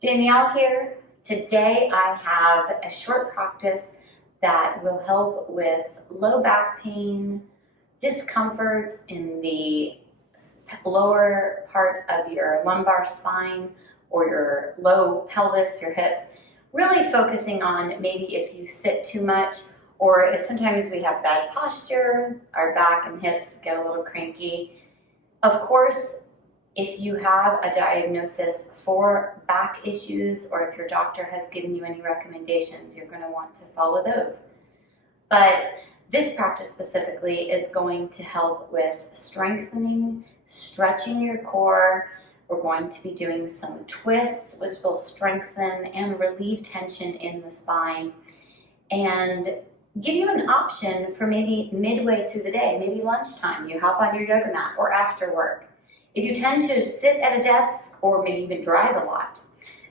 Danielle here. Today I have a short practice that will help with low back pain, discomfort in the lower part of your lumbar spine or your low pelvis, your hips, really focusing on maybe if you sit too much or if sometimes we have bad posture, our back and hips get a little cranky. Of course, if you have a diagnosis for back issues or if your doctor has given you any recommendations, you're going to want to follow those. But this practice specifically is going to help with strengthening, stretching your core. We're going to be doing some twists, which will strengthen and relieve tension in the spine and give you an option for maybe midway through the day, maybe lunchtime, you hop on your yoga mat or after work. If you tend to sit at a desk or maybe even drive a lot,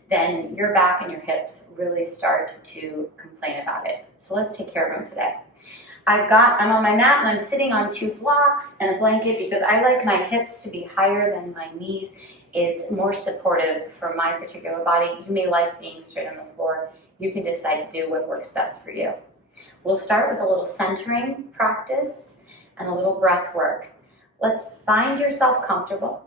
then your back and your hips really start to complain about it. So let's take care of them today. I'm on my mat and I'm sitting on 2 blocks and a blanket because I like my hips to be higher than my knees. It's more supportive for my particular body. You may like being straight on the floor. You can decide to do what works best for you. We'll start with a little centering practice and a little breath work. Let's find yourself comfortable,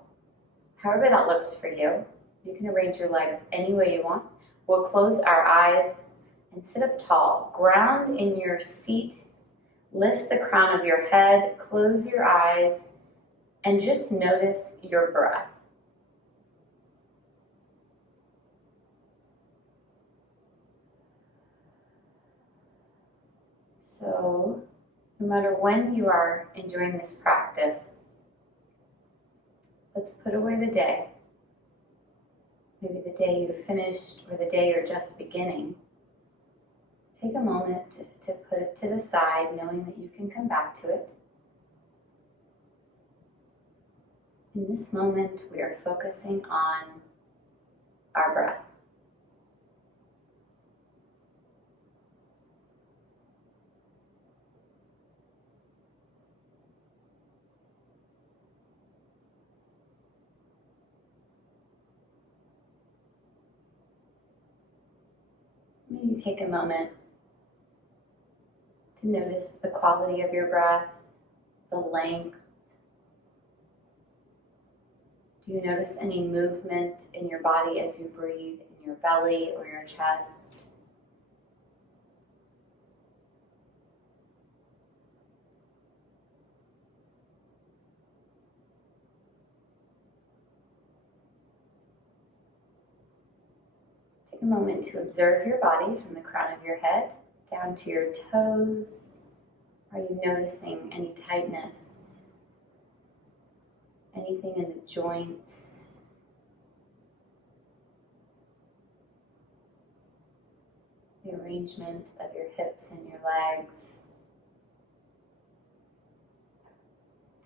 however that looks for you. You can arrange your legs any way you want. We'll close our eyes and sit up tall. Ground in your seat. Lift the crown of your head. Close your eyes and just notice your breath. So, no matter when you are enjoying this practice, let's put away the day. Maybe the day you finished or the day you're just beginning. Take a moment to put it to the side, knowing that you can come back to it. In this moment, we are focusing on our breath. Maybe take a moment to notice the quality of your breath, the length. Do you notice any movement in your body as you breathe in your belly or your chest? Take a moment to observe your body from the crown of your head down to your toes. Are you noticing any tightness? Anything in the joints? The arrangement of your hips and your legs.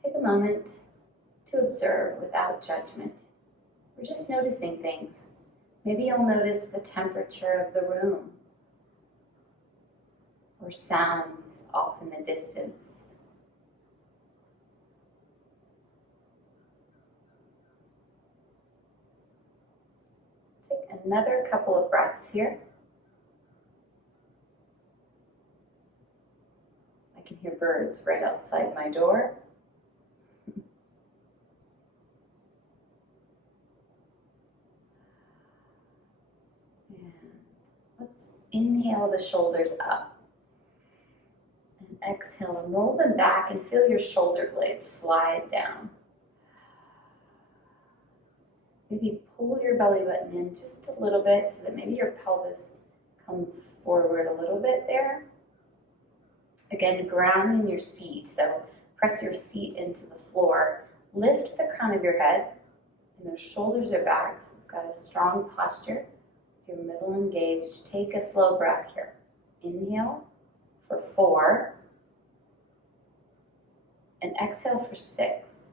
Take a moment to observe without judgment. We're just noticing things. Maybe you'll notice the temperature of the room or sounds off in the distance. Take another couple of breaths here. I can hear birds right outside my door. Let's inhale the shoulders up and exhale and roll them back and feel your shoulder blades slide down. Maybe pull your belly button in just a little bit so that maybe your pelvis comes forward a little bit there. Again, ground in your seat, so press your seat into the floor. Lift the crown of your head and those shoulders are back, so you've got a strong posture. Your middle engaged. Take a slow breath here. Inhale for 4 and exhale for 6.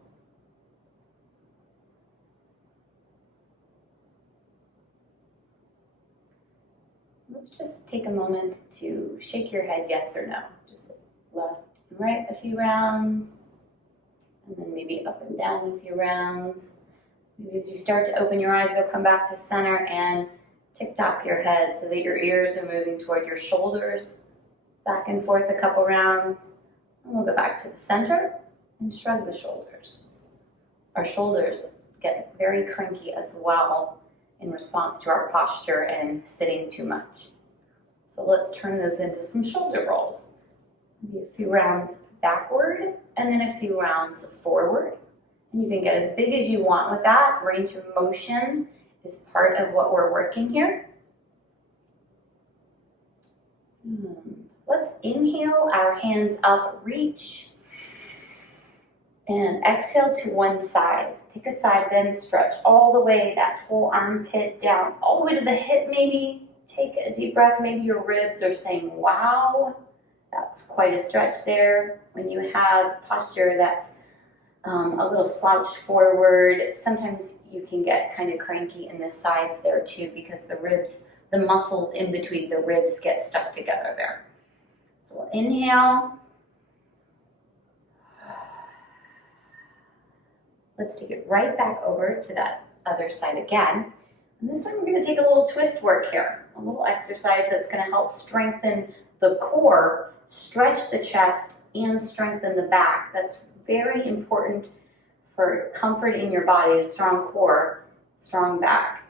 Let's just take a moment to shake your head yes or no. Just left and right a few rounds, and then maybe up and down a few rounds. Maybe as you start to open your eyes, you'll come back to center and Tick-tock your head so that your ears are moving toward your shoulders, back and forth a couple rounds. And we'll go back to the center and shrug the shoulders. Our shoulders get very cranky as well in response to our posture and sitting too much. So let's turn those into some shoulder rolls. Maybe a few rounds backward and then a few rounds forward. And you can get as big as you want with that. Range of motion is part of what we're working here. Let's inhale, our hands up, reach. And exhale to one side. Take a side bend, stretch all the way, that whole armpit down, all the way to the hip maybe. Take a deep breath. Maybe your ribs are saying, wow, that's quite a stretch there. When you have posture that's a little slouched forward, sometimes you can get kind of cranky in the sides there too because the ribs, the muscles in between the ribs get stuck together there. So we'll inhale. Let's take it right back over to that other side again. And this time we're going to take a little twist work here, a little exercise that's going to help strengthen the core, stretch the chest, and strengthen the back. That's very important for comfort in your body, a strong core, strong back.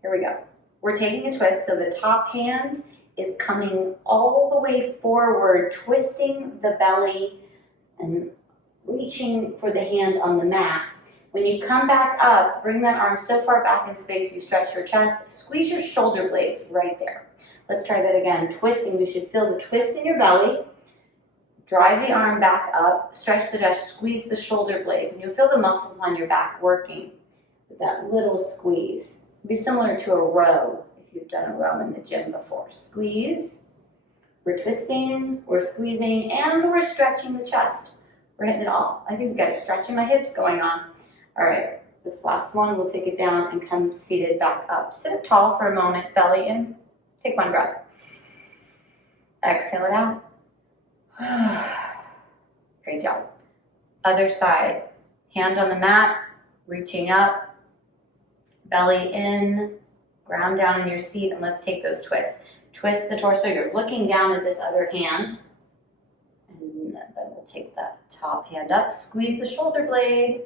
Here we go. We're taking a twist, so the top hand is coming all the way forward, twisting the belly and reaching for the hand on the mat. When you come back up, bring that arm so far back in space you stretch your chest, squeeze your shoulder blades right there. Let's try that again. Twisting, you should feel the twist in your belly. Drive the arm back up, stretch the chest, squeeze the shoulder blades, and you'll feel the muscles on your back working with that little squeeze. It'll be similar to a row if you've done a row in the gym before. Squeeze, we're twisting, we're squeezing, and we're stretching the chest. We're hitting it all. I think we've got a stretch in my hips going on. All right, this last one, we'll take it down and come seated back up. Sit up tall for a moment, belly in. Take one breath. Exhale it out. Great job. Other side. Hand on the mat, reaching up, belly in, ground down in your seat, and let's take those twists. Twist the torso. You're looking down at this other hand. And then we'll take that top hand up, squeeze the shoulder blade.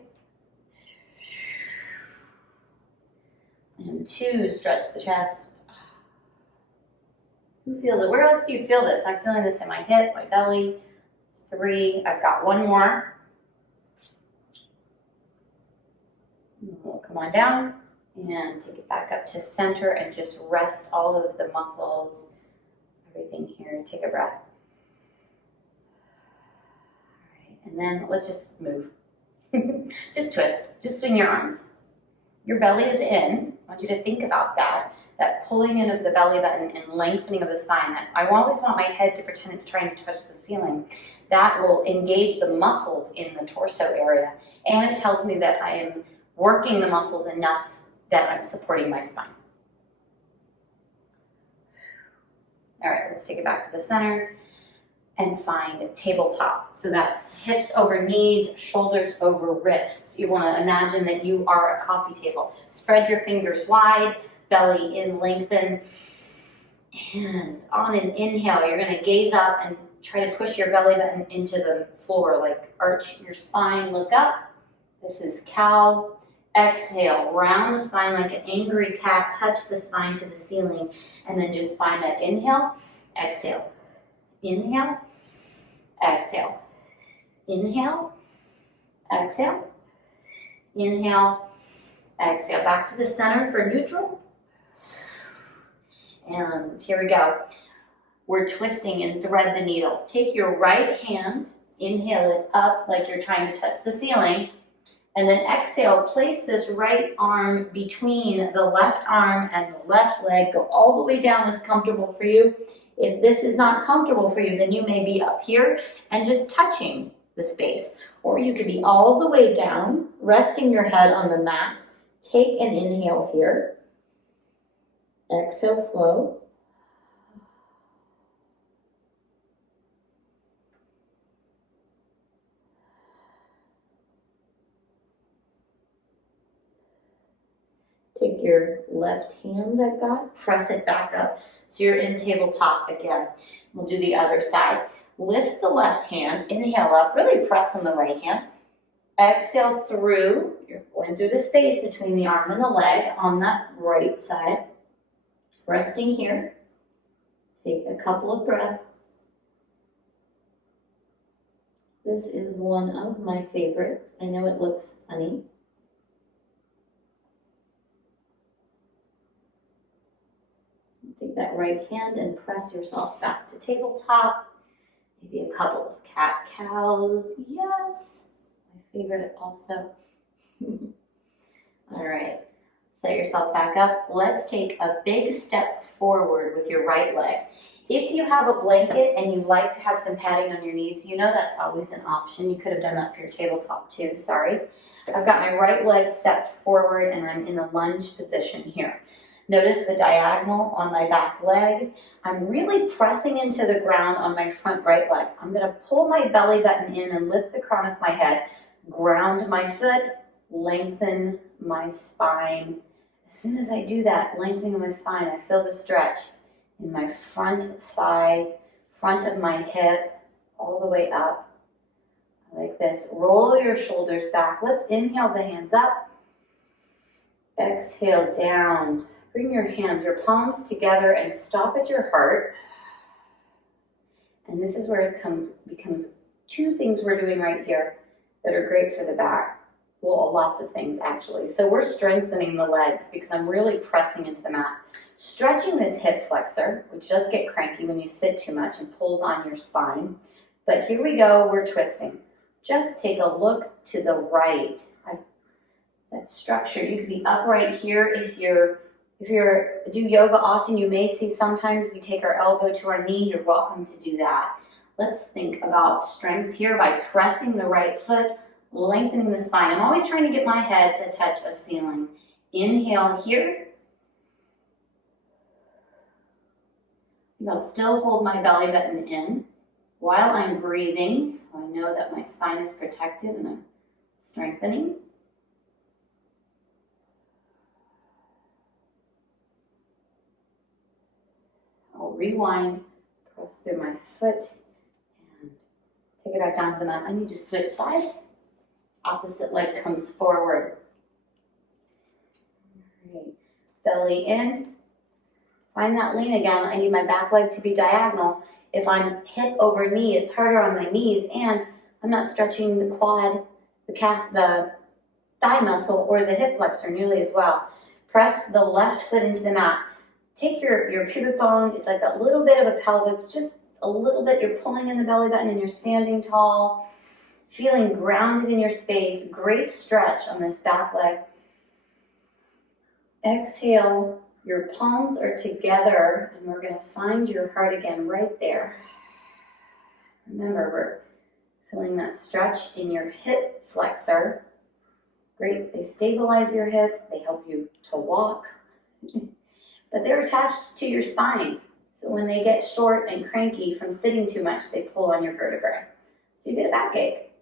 And 2, stretch the chest. Who feels it? Where else do you feel this? I'm feeling this in my hip, my belly. It's 3. I've got one more. We'll come on down and take it back up to center and just rest all of the muscles, everything here. Take a breath. All right, and then let's just move. Just twist. Just swing your arms. Your belly is in. I want you to think about that pulling in of the belly button and lengthening of the spine. That I always want my head to pretend it's trying to touch the ceiling. That will engage the muscles in the torso area. And it tells me that I am working the muscles enough that I'm supporting my spine. All right, let's take it back to the center and find tabletop. So that's hips over knees, shoulders over wrists. You want to imagine that you are a coffee table. Spread your fingers wide, belly in, lengthen. And on an inhale, you're going to gaze up and try to push your belly button into the floor, like arch your spine, look up. This is cow. Exhale, round the spine like an angry cat, touch the spine to the ceiling, and then just find that inhale, exhale. Inhale, exhale. Inhale, exhale. Inhale, exhale. Back to the center for neutral. And here we go. We're twisting and thread the needle. Take your right hand, inhale it up like you're trying to touch the ceiling, and then exhale, place this right arm between the left arm and the left leg. Go all the way down as comfortable for you. If this is not comfortable for you, then you may be up here and just touching the space. Or you could be all the way down, resting your head on the mat. Take an inhale here. Exhale slow. Take your left hand I've got, press it back up so you're in tabletop again. We'll do the other side. Lift the left hand, inhale up, really press on the right hand. Exhale through, you're going through the space between the arm and the leg on that right side. Resting here. Take a couple of breaths. This is one of my favorites. I know it looks funny. Take that right hand and press yourself back to tabletop. Maybe a couple of cat-cows. Yes, my favorite also. All right, set yourself back up. Let's take a big step forward with your right leg. If you have a blanket and you like to have some padding on your knees, you know that's always an option. You could have done that for your tabletop too, sorry. I've got my right leg stepped forward and I'm in a lunge position here. Notice the diagonal on my back leg. I'm really pressing into the ground on my front right leg. I'm gonna pull my belly button in and lift the crown of my head, ground my foot, lengthen my spine. As soon as I do that, lengthening my spine, I feel the stretch in my front thigh, front of my hip, all the way up, like this. Roll your shoulders back. Let's inhale the hands up. Exhale down. Bring your hands, your palms together and stop at your heart. And this is where it becomes two things we're doing right here that are great for the back. Well, lots of things actually. So we're strengthening the legs because I'm really pressing into the mat. Stretching this hip flexor, which does get cranky when you sit too much and pulls on your spine. But here we go, we're twisting. Just take a look to the right. That structure, you could be upright here. If you do yoga often, you may see sometimes we take our elbow to our knee. You're welcome to do that. Let's think about strength here by pressing the right foot, lengthening the spine. I'm always trying to get my head to touch a ceiling. Inhale here. I'll still hold my belly button in while I'm breathing, so I know that my spine is protected and I'm strengthening. I'll rewind, press through my foot, and take it back down to the mat. I need to switch sides. Opposite leg comes forward. All right. Belly in. Find that lean again. I need my back leg to be diagonal. If I'm hip over knee, it's harder on my knees, and I'm not stretching the quad, the calf, the thigh muscle, or the hip flexor nearly as well. Press the left foot into the mat. Take your pubic bone, it's like a little bit of a pelvis, just a little bit. You're pulling in the belly button and you're standing tall, feeling grounded in your space. Great stretch on this back leg. Exhale, your palms are together, and we're gonna find your heart again right there. Remember, we're feeling that stretch in your hip flexor. Great, they stabilize your hip, they help you to walk. But they're attached to your spine. So when they get short and cranky from sitting too much, they pull on your vertebrae. So you get a backache.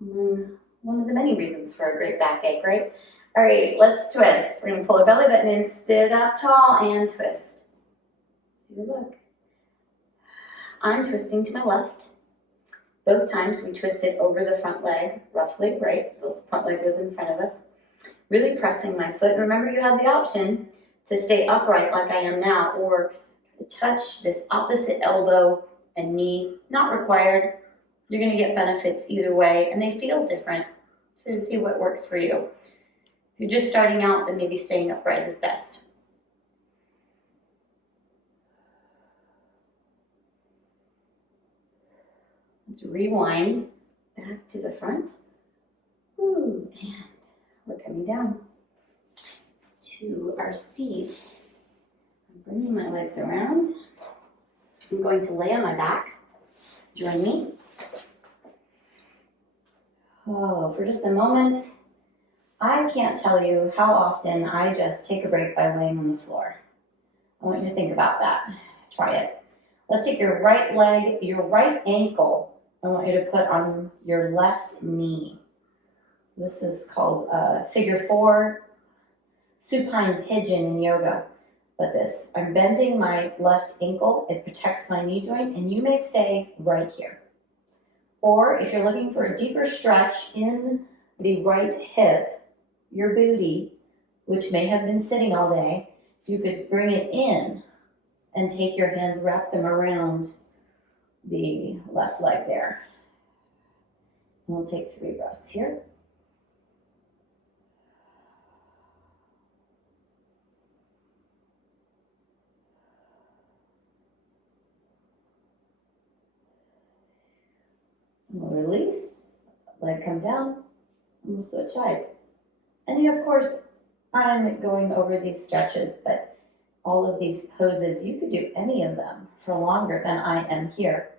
One of the many reasons for a great backache, right? All right, let's twist. We're gonna pull our belly button in, sit up tall, and twist. Take a look. I'm twisting to my left. Both times we twisted over the front leg, roughly, right? The front leg was in front of us. Really pressing my foot. Remember, you have the option to stay upright like I am now, or touch this opposite elbow and knee. Not required. You're gonna get benefits either way, and they feel different. So see what works for you. If you're just starting out, then maybe staying upright is best. Let's rewind back to the front. Ooh, and we're coming down to our seat. I'm bringing my legs around. I'm going to lay on my back. Join me. Oh, for just a moment. I can't tell you how often I just take a break by laying on the floor. I want you to think about that. Try it. Let's take your right leg, your right ankle. I want you to put on your left knee. This is called figure 4. supine pigeon in yoga. But this, I'm bending my left ankle, it protects my knee joint, and you may stay right here. Or if you're looking for a deeper stretch in the right hip, your booty, which may have been sitting all day, if you could bring it in and take your hands, wrap them around the left leg there. And we'll take 3 breaths here. And we'll release, leg come down, and we'll switch sides. And of course, I'm going over these stretches, but all of these poses, you could do any of them for longer than I am here.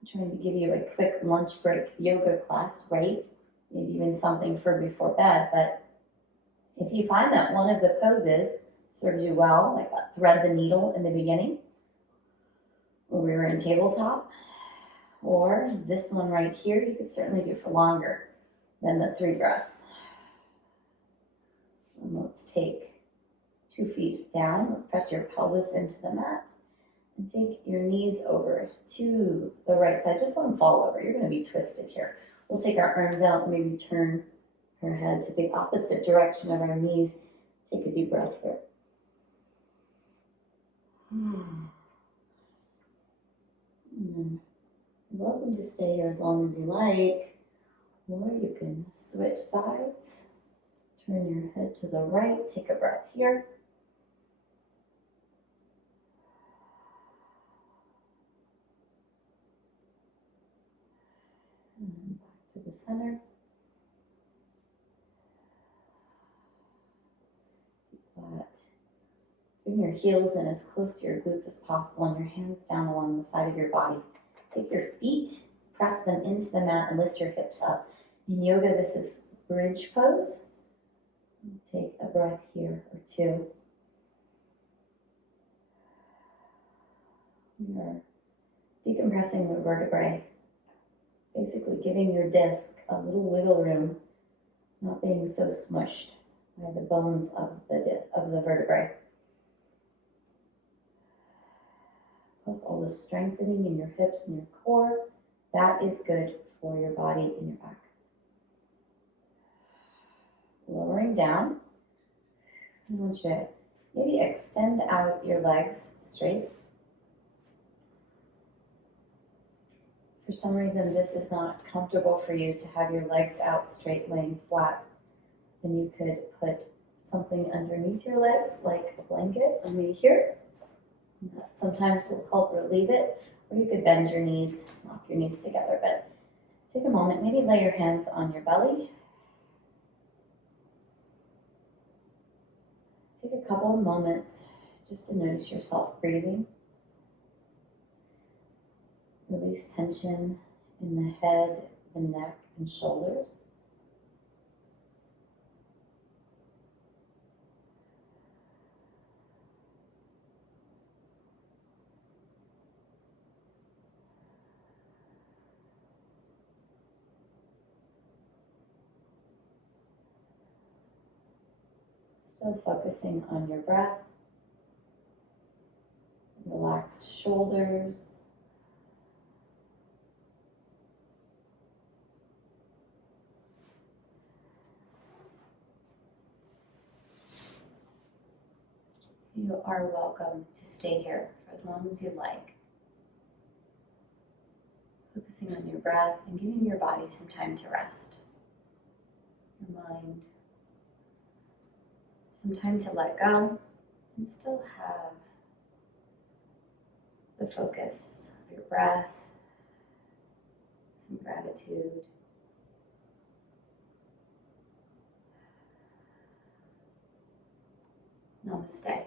I'm trying to give you a quick lunch break yoga class, right? Maybe even something for before bed, but if you find that one of the poses serves you well, like that thread the needle in the beginning, where we were in tabletop, or this one right here, you could certainly do for longer than the 3 breaths. And let's take 2 feet down. Let's press your pelvis into the mat and take your knees over to the right side. Just let them fall over. You're going to be twisted here. We'll take our arms out and maybe turn our head to the opposite direction of our knees. Take a deep breath here. And then you're welcome to stay here as long as you like, or you can switch sides. Turn your head to the right, take a breath here. And then back to the center. But bring your heels in as close to your glutes as possible and your hands down along the side of your body. Take your feet, press them into the mat and lift your hips up. In yoga, this is bridge pose. Take a breath here or 2. We are decompressing the vertebrae, basically giving your disc a little wiggle room, not being so smushed by the bones of the vertebrae. Plus all the strengthening in your hips and your core, that is good for your body and your back. Lowering down, I want you to maybe extend out your legs straight. For some reason, this is not comfortable for you to have your legs out straight, laying flat. Then you could put something underneath your legs, like a blanket, maybe here. And that sometimes will help relieve it. Or you could bend your knees, knock your knees together. But take a moment, maybe lay your hands on your belly. Take a couple of moments just to notice yourself breathing. Release tension in the head, the neck, and shoulders. Still focusing on your breath, relaxed shoulders. You are welcome to stay here for as long as you like. Focusing on your breath and giving your body some time to rest. Your mind some time to let go and still have the focus of your breath, some gratitude. Namaste.